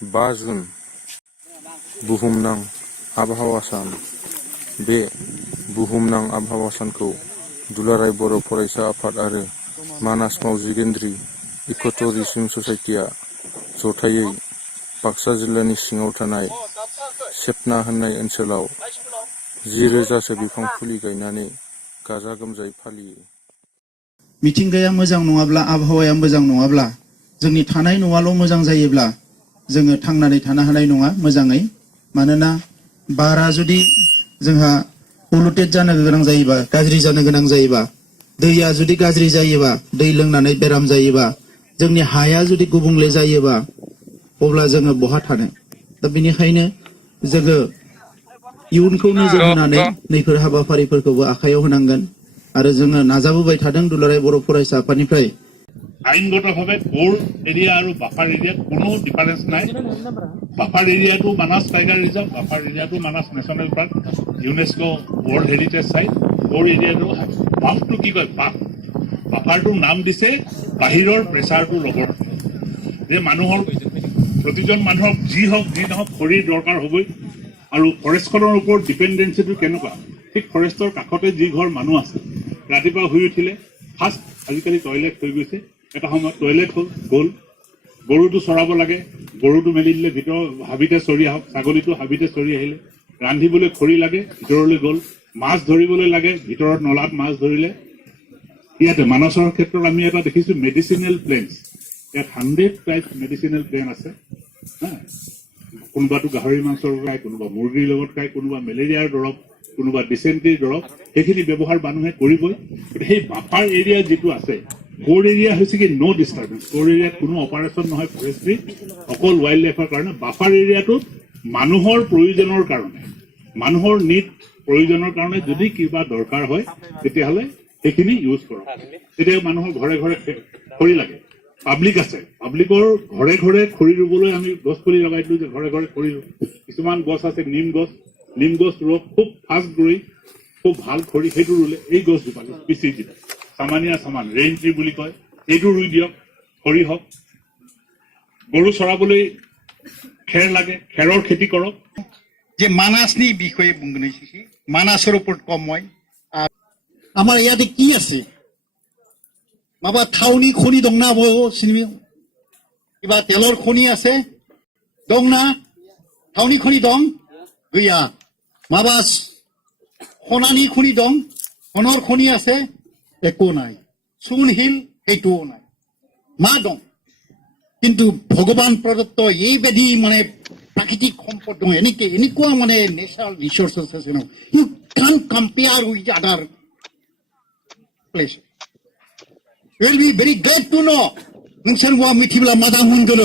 5 जुन बुहुमनां आबहावा सान। बे बुहुमनां आबहावा सानखौ दुलाराय बर' फरायसा आफाद आरो मानास मावजि गेन्द्रि इक' टुरिजम ससाइटिया जथायै बाक्सा जिल्लानि सिङाव थानाय सेपना होननाय ओनसोलाव 10,000सो बिफां फुलि गायनानै गाजा गोमजायै फालियो। मिथिंगाया मोजां नङाब्ला, आबहावाया मोजां नङाब्ला, जोंनि थानाय न'आल' मोजां जायोब्ला जोङो थांनानै थानो हानाय नङा मोजाङै। मानोना बारा जुदि जोंहा पलुटेड जानो गोनां जायोबा, गाज्रि जानो गोनां जायोबा, दैया जुदि गाज्रि जायोबा, दै लोंनानै बेराम जायोबा, जोंनि हाया जुदि गुबुंले जायोबा, अब्ला जोङो बहा थानो? दा बेनिखायनो जोङो इयुनखौ नोजोर होनानै नैफोर हाबाफारिफोरखौबो आखायाव होनांगोन आरो जोङो नाजाबोबाय थादों दुलाराय बर' फरायसा आफादनिफ्राय। আইনগতভাৱে কোৰ এৰিয়া আৰু বাফাৰ এৰিয়াত কোনো ডিফাৰেন্স নাই। বাফাৰ এৰিয়াটো মানাস টাইগাৰ ৰিজাৰ্ভ, বাফাৰ এৰিয়াটো Manas national park, UNESCO' world heritage site. Core এৰিয়াটো বাফটো কি কয়? বাফাৰটোৰ নাম দিছে বাহিৰৰ প্ৰেচাৰটো ল'বৰ, যে মানুহৰ প্ৰতিজন মানুহক যি হওক যি নহওক খৰিৰ দৰকাৰ হ'বই। আৰু ফৰেষ্টখনৰ ওপৰত ডিপেণ্ডেঞ্চিটো কেনেকুৱা? ঠিক ফৰেষ্টৰ কাষতে যি ঘৰ মানুহ আছে, ৰাতিপুৱা শুই উঠিলে ফাৰ্ষ্ট আজিকালি টয়লেট হৈ গৈছে, এটা সময়ত টয়লেট গ'ল, গৰুটো চৰাব লাগে, গৰুটো মেলি দিলে ভিতৰ হাবিতে চৰি আহক, ছাগলীটো হাবিতে চৰি আহিলে, ৰান্ধিবলৈ খৰি লাগে ভিতৰলৈ গ'ল, মাছ ধৰিবলৈ লাগে ভিতৰত নলাত মাছ ধৰিলে। ইয়াতে মানসৰ ক্ষেত্ৰত আমি এটা দেখিছোঁ মেডিচিনেল প্লেণ্টছ। ইয়াত 100 টাইপ মেডিচিনেল প্লেণ্ট আছে। কোনোবাটো গাহৰি মাংসৰ খায়, কোনোবা মুৰ্গীৰ লগত খায়, কোনোবা মেলেৰিয়াৰ দৰৱ, কোনোবা ডিচেণ্ট্ৰিৰ দৰৱ, সেইখিনি ব্যৱহাৰ মানুহে কৰিবই। সেই বাফাৰ এৰিয়া যিটো আছে, কোৰ এৰিয়া হৈছে কি ন' ডিষ্টাৰ্বেঞ্চ। কোৰ এৰিয়াত কোনো অপাৰেশ্যন নহয় ফৰেষ্ট্ৰি, অকল ৱাইল্ড লাইফৰ কাৰণে। বাফাৰ এৰিয়াটোত মানুহৰ প্ৰয়োজনৰ কাৰণে, মানুহৰ নিড প্ৰয়োজনৰ কাৰণে যদি কিবা দৰকাৰ হয় তেতিয়াহ'লে সেইখিনি ইউজ কৰক। তেতিয়া মানুহৰ ঘৰে ঘৰে খৰি লাগে, পাব্লিক আছে, পাব্লিকৰ ঘৰে ঘৰে খৰি ৰুবলৈ আমি গছ পুলি লগাই দিলোঁ, যে ঘৰে ঘৰে খৰি ৰুওঁ। কিছুমান গছ আছে নিম গছ ৰুৱক, খুব ফাষ্ট গ্ৰ'য়িং, খুব ভাল খৰি, সেইটো ৰুলে। এই গছজোপা পিচি দিলে চামান ৰেইন ট্ৰি বুলি কয়, এইটো ৰুই দিয়ক, খৰি হওক। গৰু চৰাবলৈ খেৰ লাগে, খেৰৰ খেতি কৰক। যে মানাসনি বিষয়ে বুंगोनोसै, মানাসৰ ওপৰত কম মই। আমাৰ ইয়াতে কি আছে? মাবা थावनि खनि दंना बयो सिनिमियाव? किबा तेलर खनि আছে? दंना? थावनि खनि दं? गैया। माबा खनानि खनि दं? खनर खनि আছে? एको নাই। सुन हिल এইটোও নাই। मा दं? কিন্তু ভগৱান প্ৰদত্ত এইবেদি মানে প্ৰাকৃতিক সম্পদ দং, এনেকুৱা মানে নেচাৰেল ৰিচোৰ্চেছ আছে ন, ইউ কান কম্পেয়াৰ উইথ আদাৰ place. You will be very glad to know नोंसोर वा मिथिब्ला मादा मोनगोन।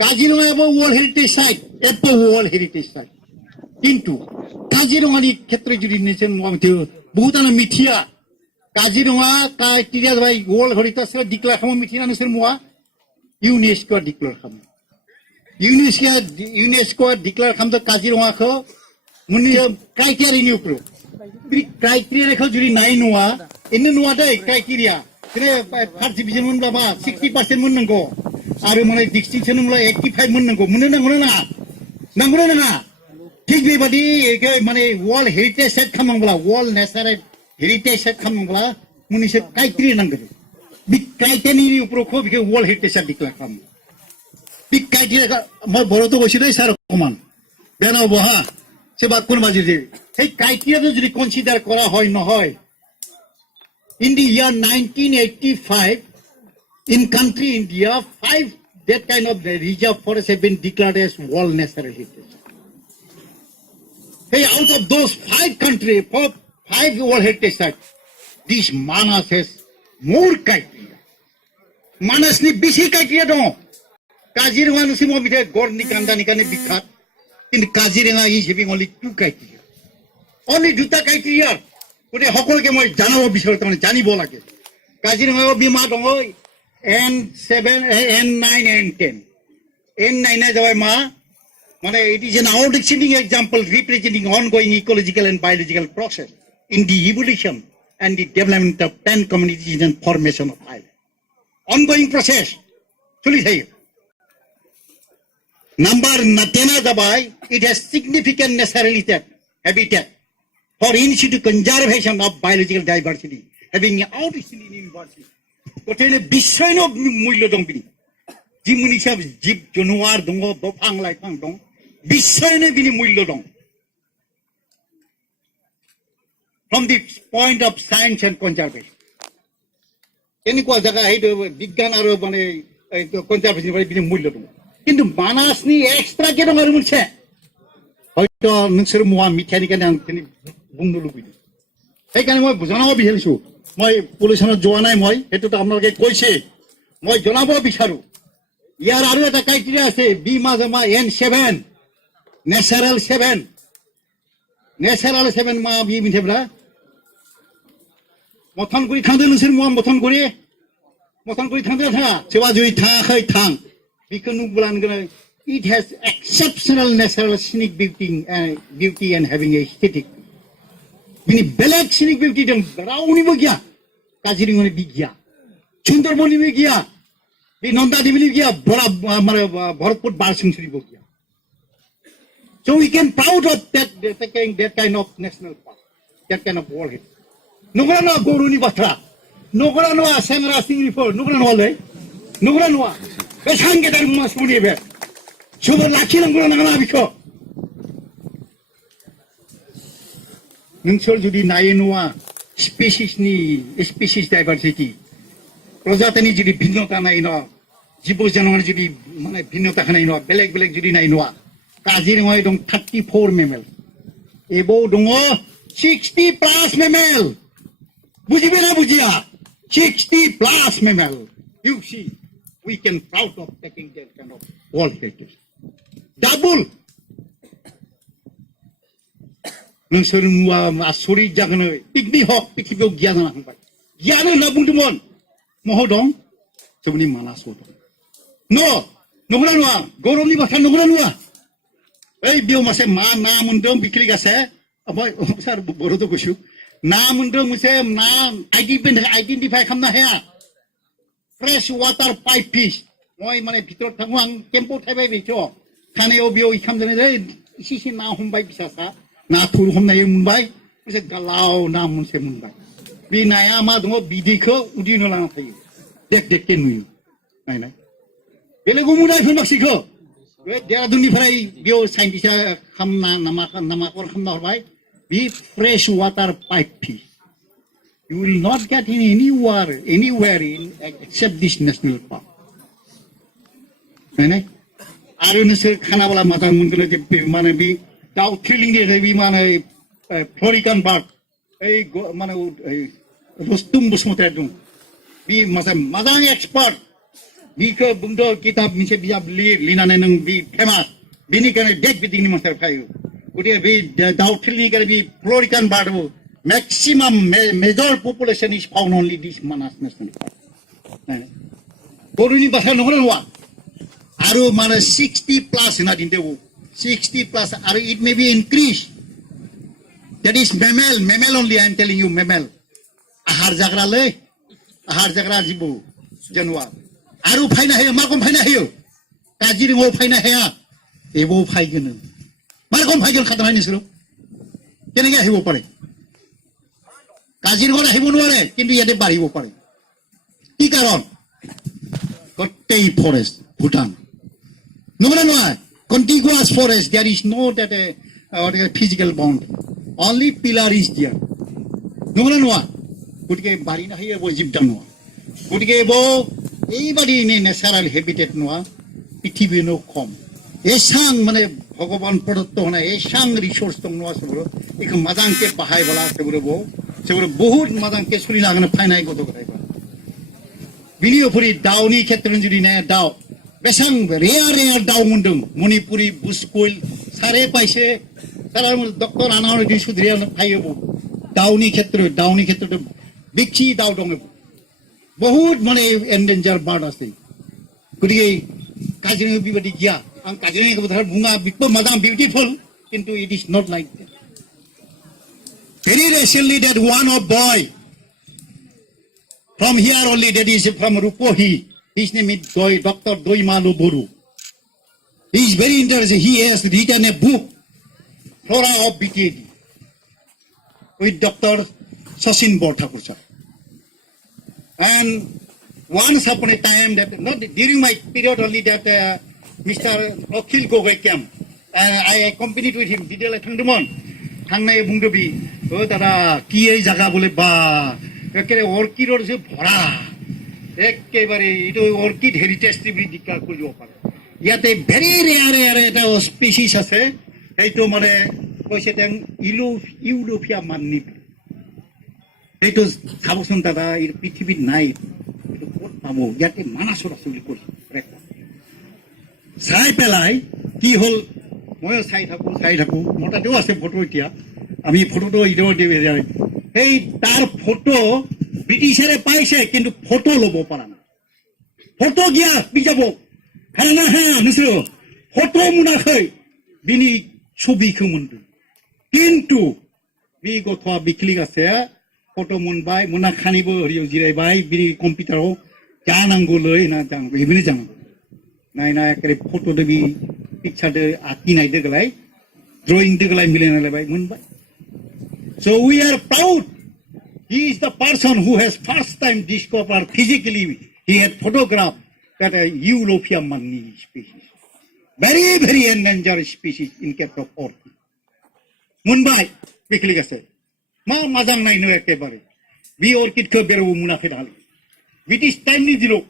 काजिरङायाबो वर्ल्ड हेरिटेज साइट, एबो वर्ल्ड हेरिटेज साइट। किन्तु काजिरङानि क्षेत्र जुदि नोंसोर वा मिथियो, बहुतानो मिथिया। काजिरङा क्राइटेरिया जाबाय वर्ल्ड हेरिटेज साइट डिक्लेयार खालामो, मिथिना नोंसोर मुवा? इउनेस्क'आ डिक्लेयार खालामो। इउनेस्क'आ डिक्लेयार खालामदों काजिरङाखौ मोननै क्राइटेरियानि उपर। बे क्राइटेरियाखौ जुदि नाय नङा, इनो नङा दै क्राइटेरिया। फार्स्ट डिभिजन मोनब्ला 60% मोननांगौ आरो माने डिस्टिंक्सन मोनब्ला 85 मोननांगौ। मोननो नांगौ ना नांगौ नाङा? थिग बेबादि माने वर्ल्ड हेरिटेज साइट खालामनांब्ला, वर्ल्ड नेचारेल हेरिटेज साइट खालामनांब्ला मोननैसो क्राइटेरिया नांगोन। बे क्राइटेरियानि उपरखौ बेखौ वर्ल्ड हेरिटेज साइट डिक्लेयार खालामो। बे क्राइटेरिया মই বড়তো কৈছো দেই স্যার অকমান বেয়া নহ'ব হা। সেবা কোনোবা যদি সেই ক্রাইটেরিয়াটো যদি কনসিডার করা হয় নহয়, in the year 1985, in country India, 5 that kind of reserve forests have been declared as world natural heritage. Hey, out of those 5 countries, 5 world heritage sites, this Manas has more criteria. Manas ni bisi criteria dong. Kaziranga nusi mo bide gorni kandani kane bikhat. In Kaziranga is having only 2 criteria. Only 2 criteria. Kone সকলকে মই জানাব বিচাৰো, তাৰমানে জানিব লাগে। কাজিৰঙা বীমা দङ N7, N9, N10. N9 যাবাই মা মানে it is an outstanding example representing ongoing ecological and biological process in the evolution and the development of 10 communities and formation of island. Ongoing process চলি থাকে। Number 10 जाबाय, it has significant natural habitat for in situ conservation of biological diversity, having outstanding university. गथायनो बिश्वनो मूल्य दं बिनि जिमुनि सब जिब जुनार दङ दंफां लाइफां दं बिश्वनो बिनि मूल्य दं from the point of science and conservation এনেকুৱা জায়গা এইটো বিজ্ঞান আৰু মানে কনজাৰভেশন বাৰে बिनि मूल्य दं কিন্তু মানাসনি এক্সট্ৰা কে দं आरो मोनसे হয়তো नोंसोर मुवा मिथियानि কাৰণে आं बुंनो लुबैदों সেইকাৰণে মই জনাব বিচাৰিছো মই পলিউশনত যোৱা নাই মই এটোতো আপোনালোকে কৈছে মই জনাব বিচাৰো ইয়াৰ আৰু এটা ক্ৰাইটেৰিয়া আছে বি মাজমা N7 ন্যাচাৰাল 7 মা বি মিথেবলা মথন কৰি থাंदो नोंसोर मुवा मथन কৰি थांदो थाङा सोरबा जुदि थाङाखै थां बेखौ नुब्लानो गोनां it has exceptional natural scenic beauty and having a aesthetic बिनि बेलेग scenic beauty दं रावनिबो गैया काजिरङानि बि गैया सुन्दरबननिबो गैया बे नन्दादेबिनि गैया माने भरतपुर बारसिंसुरिबो गैया so we can proud of that kind of national park that kind of world heritage नगरा नङा गौरवनि बाथ्रा नगरा नङा सेंग्रा सिंग्रिफोर नगरा नङा बेसां गेदेर मानसिफोरनि बे सोरबा लाखिनांगौ नाङा बेखौ नोंसोर जुदि नायो नङा स्पेसिस डाइभारसिटी प्रजातिनि जुदि भिन्नता नायो न जीव जुनार जुदि माने भिन्नता नायो न बेलेग जुदि नायो नङा काजिरङायाव दं 34 मेमेल एबाव दङ 60+ मेमेल बुझिबायना बुझिया 60+ mammal you see we can proud of taking that kind of world heritage double नोंसोर मुवा आसरित जागोन पिकनिक हक पृथिबियाव गियान जाना थांबाय गियान होनना बुंदोंमोन मह दं जोंनि मानासआव दं नगरा नङा गौरवनि बाथ्रा नगरा नङा ओइ बेयाव मासे मा ना मोनदों बिखिलिगासे ओमफ्राय सार बर'द गुसु ना मोनदों मोनसे ना आइडेन्टिफाइ खालामनो हाया फ्रेश वाटार पाइप फिश মই মানে ভিতৰত থাকো आं केम्पआव थाबाय बेथ' थानायाव बेयाव खालामजानाय इसे ना हमबाय फिसासा नाथुर हमनाय मोनबाय मोनसे गालाव ना मोनसे मोनबाय बे नाया मा दङ बिदैखौ उदिनो लाना थायो देख नुयो नायनाय बेलेगाव मोनाखै मानसिखौ बे देरादुननिफ्राय बेयाव साइन्टिस्टआ नामाकरण खालामना हरबाय बे fresh water pipe fish you will not get in anywhere in except this national park नायनाय आरो नोंसोर खानाबोला मोजां मोनगोन माने बे दाउ थ्रिलिंनि बे माने फ्लरिकान बार्ड ओइ माने रुस्तुम बसुमतारी दं बे मोजां एक्सपार्ट बिखौ बुंदो किताब मोनसे बिजाब लिरनानै नों बे फेमास बेनिखायनो देख बिदिनि मानसिफोर फैयो गतिके बे दाउ थ्रिलिंनि बे फ्लरिकान board maximum major population is found only this Manas National Park. Boruni bahasa nongol aru mana 60+ na dindewu 60+ aru it may be increased. That is mammal only I am telling you mammal. Ahar jagra jibu januar. Aru phaina hayo makom phaina hayo. Kajiringo phaina haya. Ebo phaigen. Makom phaigen khatna ni siro. Kenega hebo pare. কাজিৰঙাত আহিব নোৱাৰে কিন্তু ইয়াতে বাঢ়িব পাৰে কি কাৰণ গোটেই ফৰেষ্ট ভুটান নহয় contiguous forest there is no that physical bound only pillar is there নহয় গতিকে বাঢ়ি নাহিয়ে জীবদান নহয় গতিকে এইবাদি নেচাৰেল হেবিটেট নহয় পৃথিৱীনো কম এসাং মানে ভগৱান প্ৰদত্ত হোৱা এসাং ৰিসোৰ্স দं নহয় সবর এখ মাজাংকে বাহাই বলা সবর বহুত মাজাংকে চলি নাগানে ফাইনাই গত কথাই बिनि उपरि दाउनि क्षेत्रनि जुदि नाया दाउ बेसां रेयार दाउ मोनदों मणिपुरी बुसकुल सारे पाइसे सारा डक्टर आनावनि दै सुद्रिया थायो दाउनि क्षेत्र बिखि दाउ दङ बहुत माने एन्डेन्जार बार्ड आसे गतिके काजिरङा बिबादि गैया आं काजिरङाखौ बाथ्रा बुङा बिखौ मोजां बिउटिफुल किन्तु it is not like that very recently that one of boy from here only, that is from Rupohi. His name is Dr. Doimalu Buru. He is very interested. He has written a book, Flora of BTAD, with Dr. Sachin Borthakur. And once upon a time, that not during my period only, that Mr. Akhil Gogoi came, and I accompanied with him. Bidela Thangdumon, Thangnai Bungabi, oh, Dada, Kia Jagabule Ba, Orchid or Bora, Ekevari, Orchid Heritage Tribute Dikaku. Yet a very rare species as a Mare, Poshetan, Ilupia Manip. It was Thousand Dada, PTV night. Yet a Manasura Sulikur. Sai Pelai, keyhole, Moya Saidaku, Mota do as a photo here. I mean, photo, you don't give it. Hey, that photo, British Paise into photo lobo paran. Photo Gia, Bijabo, Hanaha, Nusro, photo Munahai, Bini Subi Kumundu. Into we go to a big liga fair, photo Mumbai, Munakanibo, Rio Jirebai, Bini Computero, Janangulo in a jungle. Naina photo de be picture the Akina de Galai, drawing the Galai millionaire by Mumbai. So we are proud. He is the person who has first time discovered physically, he had photographed that a European money species. Very, very endangered species in Cape of Orchid. Mumbai, quickly say. Ma Mazang Naino Ekebari. We orchid Keberu Munafedali. With this timely zero.